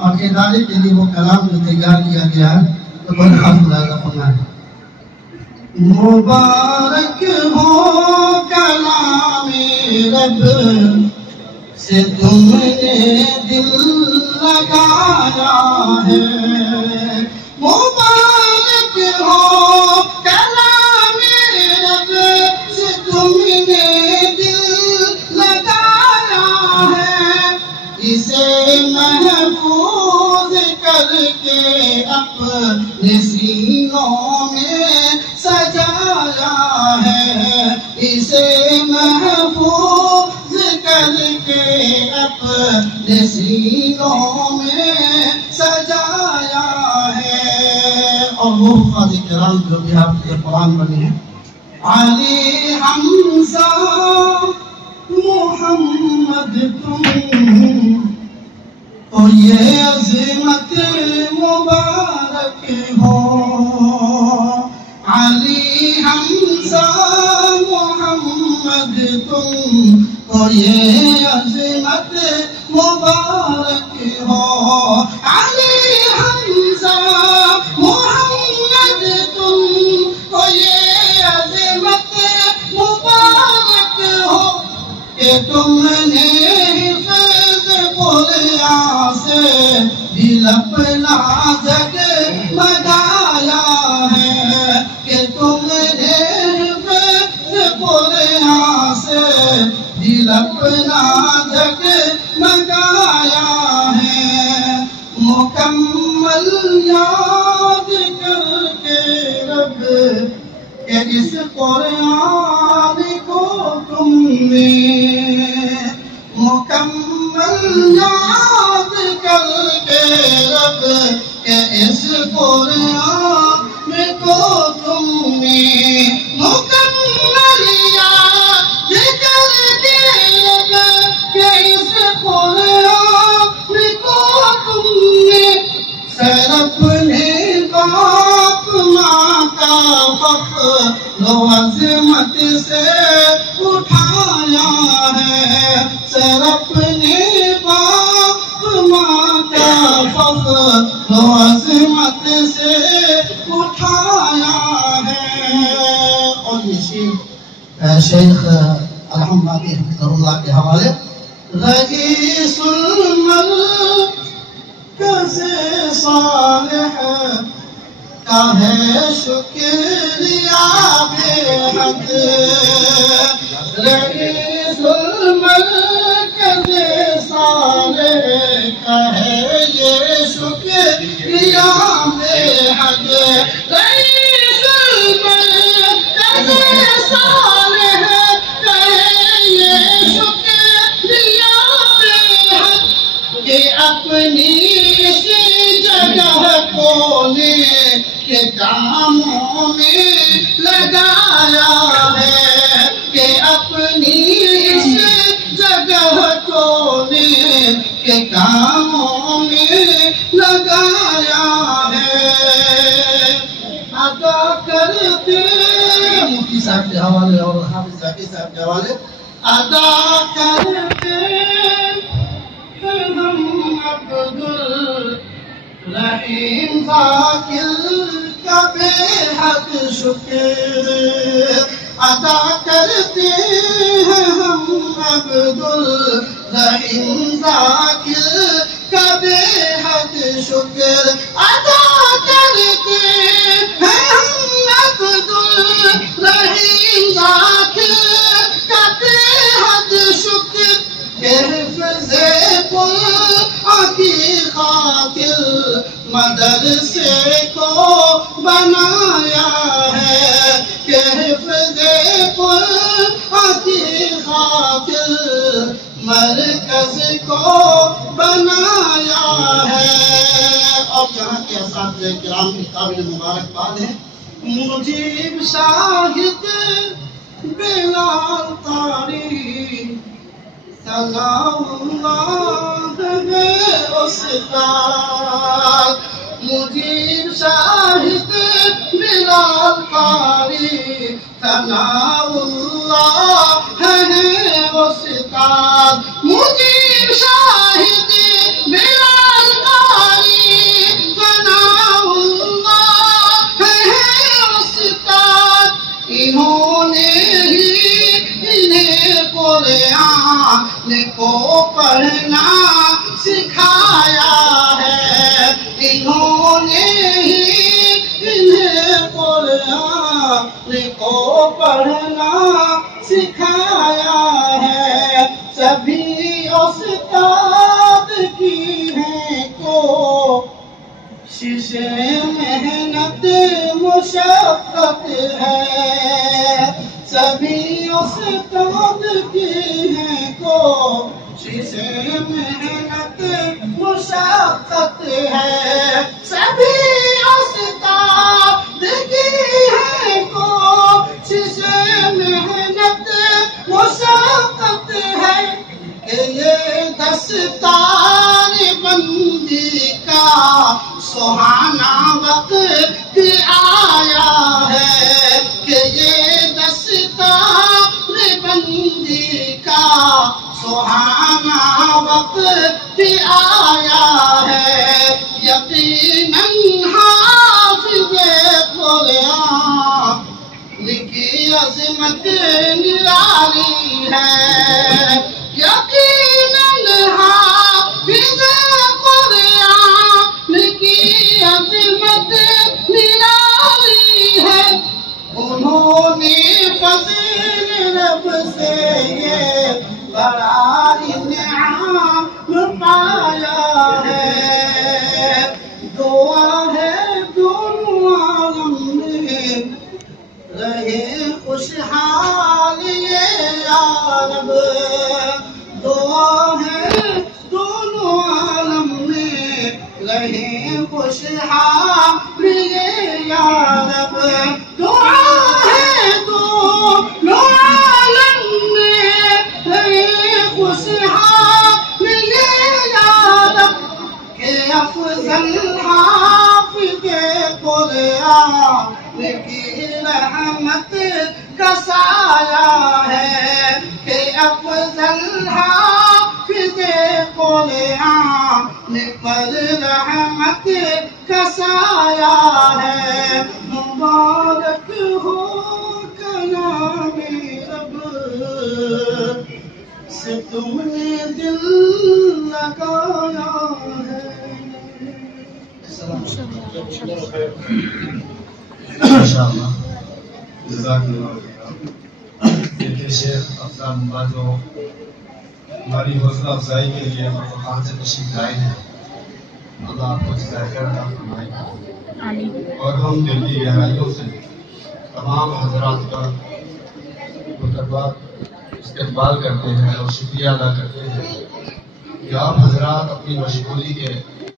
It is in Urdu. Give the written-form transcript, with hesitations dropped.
اور ادارے کے لیے وہ کلام جو تیار کیا گیا ہے تو برخواست ملازہ فرمائیں۔ مبارک ہو کلام رب سے تم نے دل لگایا ہے، مبارک ہو کلام رب سے تم نے دل لگایا ہے، اسے محفوظ کر کے اپنے سینوں میں سجایا ہے، اسے محفوظ کر کے اپنے سینوں میں سجایا ہے۔ اور وہ حفاظ کرام جو بھی آپ کے قرآن بنے ہیں، علی حمزہ محمد تم تو یہ عظمت مبارک ہو، علی حمزہ محمد تم تو یہ عظمت مبارک ہو، علی حمزہ محمد تم تو یہ عظمت مبارک ہو کہ تم نے حفظ قرآن سے دل اپنا جگمگایا ہے، کہ تم نے حفظ قرآن سے دل اپنا جگمگایا ہے، مکمل یاد کر کے رب کہ اس قرآن کو تم نے مکمل یاد کر کے رب کہ اس قرآن کو تم نے مکمل یاد کر کے رب کہ اس قرآن کو تم نے سر اپنے باپ ماں کا فخر و عظمت سے اٹھایا ہے، سر اپنے باپ ماں کا فخر و عظمت سے اٹھایا ہے۔ اور یہ شیخ الحمدی حفظہ اللہ کے حوالے، رئیس المرکز صالح کا ہے شکریہ بے حد، رئیس المرکز صالح کا ہے یہ شکریہ بے حد، رئیس المرکز صالح کا ہے یہ شکریہ بے حد کہ اپنی اس جگہ کو نیک کے کاموں میں لگایا ہے، کہ اپنی اس جگہ کو نیک کے کاموں میں لگایا ہے، ادا کرتے مفتی صاحب کے حوالے اور حافظ ذاکر صاحب کے حوالے، ادا کرتے ہم عبدالرحیم ذاکر کا بے حد شکر، ادا کرتے ہیں ہم عبدالرحیم ذاکر کا بے حد شکر، ادا کرتے ہیں ہم عبدالرحیم ذاکر کا بے حد شکر، کہ حفظ قرآن کی خاطر مدرسے کو بنایا ہے، کہ حفظ قرآن کی خاطر مرکز کو بنایا ہے۔ اور یہاں کے اساتذہ کرام کی قابل مبارکباد ہے، مجیب شاہد بلال قاری ثناء اللہ ہے استاد، مجیب شاہد بلال قاری ثناء اللہ ہے استاد، مجیب شاہد بلال قاری کو پڑھنا سکھایا ہے، انہوں نے ہی انہیں قرآن کو پڑھنا سکھایا ہے۔ سبھی استاد کی ہیں کوشش محنت مشقت ہے، سبھی استاد کی ہیں کوشش محنت مشقت ہے، سبھی استاد کی ہیں کوشش محنت مشقت ہے، کہ یہ دستار بندی کا سہانا وقت آیا ہے، کہ یہ دستار بندی کا سہانا وقت آیا ہے، یقیناً حافظ قرآن کی عظمت نرالی ہے، یقیناً حافظ قرآن کی عظمت نرالی ہے، انہوں نے فضل رب سے یہ بڑا انعام پایا ہے، دعا ہے دونوں عالم میں رہے خوشحال یہ عالم، دعا ہے دونوں عالم میں رہے خوشحال یہ عالم، دعا ہے دونوں عالم میں رہے خوشحال یہ عالم، کہ افضل حافظ قرآن کی رحمت کا سایہ ہے، کہ افضل حافظ قرآن پر رحمت کا سایہ ہے، مبارک ہو کلام رب سے تم نے دل لگایا ہے۔ ماشاءاللہ، جزاک اللہ خیر۔ دیکھیے شیخ افضل مبادو ہماری حوصلہ افزائی کے لیے خان سے تشریف لائے ہیں، اللہ آپ کو جزائے خیر عطا فرمائے، اور ہم دل کی گہرائیوں سے تمام حضرات کا متبادل استقبال کرتے ہیں اور شکریہ ادا کرتے ہیں کہ آپ حضرات اپنی مشغولی کے